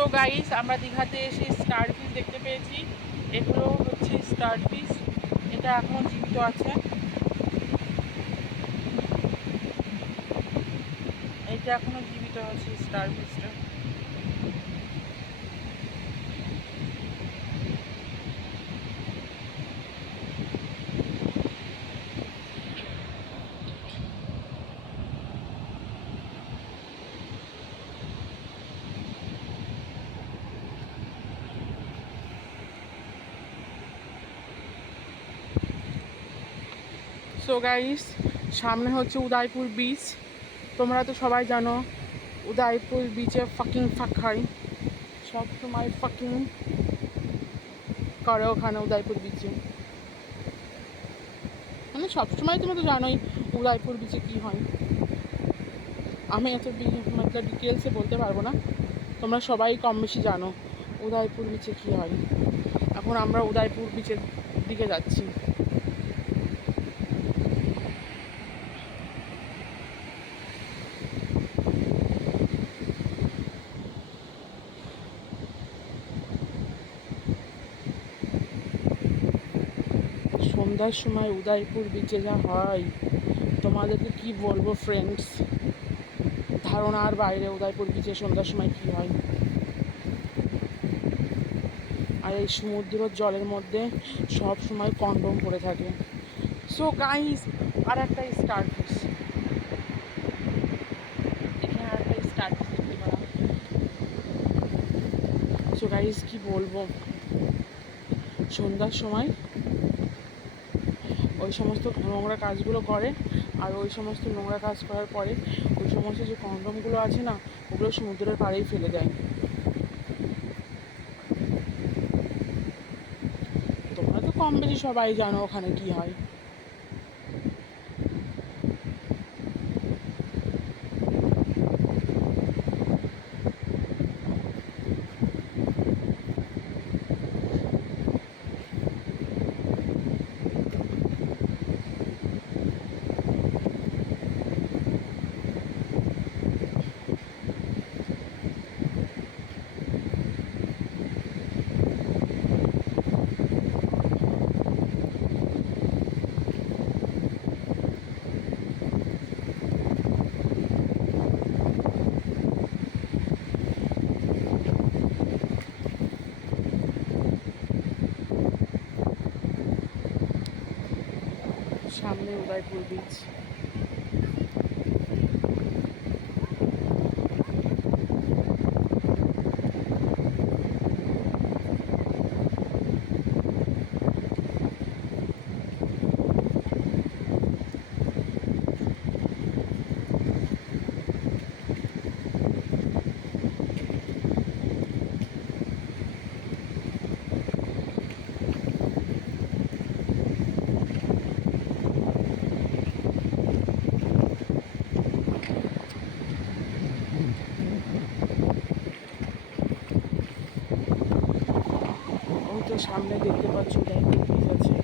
So guys, আমরা দীঘাতে এসে স্টার পিস দেখতে পেয়েছি। এগুলো হচ্ছে স্টার পিস এটা এখন জীবিত আছে। এটা এখনও জীবিত আছে স্টার পিসটা সো গাইস সামনে হচ্ছে উদয়পুর বিচ তোমরা তো সবাই জানো, উদয়পুর বিচে ফাকিং ফাক হয় সব সময় ফাকিং করে ওখানে উদয়পুর বিচে মানে সবসময় তুমি তো জানোই উদয়পুর বিচে কী হয়। আমি এত মতলব ডিটেলসে বলতে পারব না। তোমরা সবাই কম বেশি জানো উদয়পুর বিচে কী হয়। এখন আমরা উদয়পুর বিচের দিকে যাচ্ছি। সন্ধ্যার সময় উদয়পুর বিচে যা হয়, তোমাদেরকে কি বলব ফ্রেন্ডস ধারণার বাইরে উদয়পুর বিচে সন্ধ্যার সময় কি হয়? আর এই সমুদ্রের জলের মধ্যে সব সময় কন্ডম পড়ে থাকে। সো গাইস আর একটা স্টার পিস এখানে আর একটা সো গাইস কি বলব? সন্ধ্যার সময় ওই সমস্ত নোংরা কাজগুলো করে আর ওই সমস্ত নোংরা কাজ করার পরে ওই সমস্ত যে কন্ডমগুলো আছে না, ওগুলো সমুদ্রের পাড়েই ফেলে দেয়। তোমরা তো কম বেশি সবাই জানো ওখানে কি হয়। সামনে উদয়পুর বিচ সামনে দেখতে পাচ্ছ ব্যাংকের ব্রিজ আছে।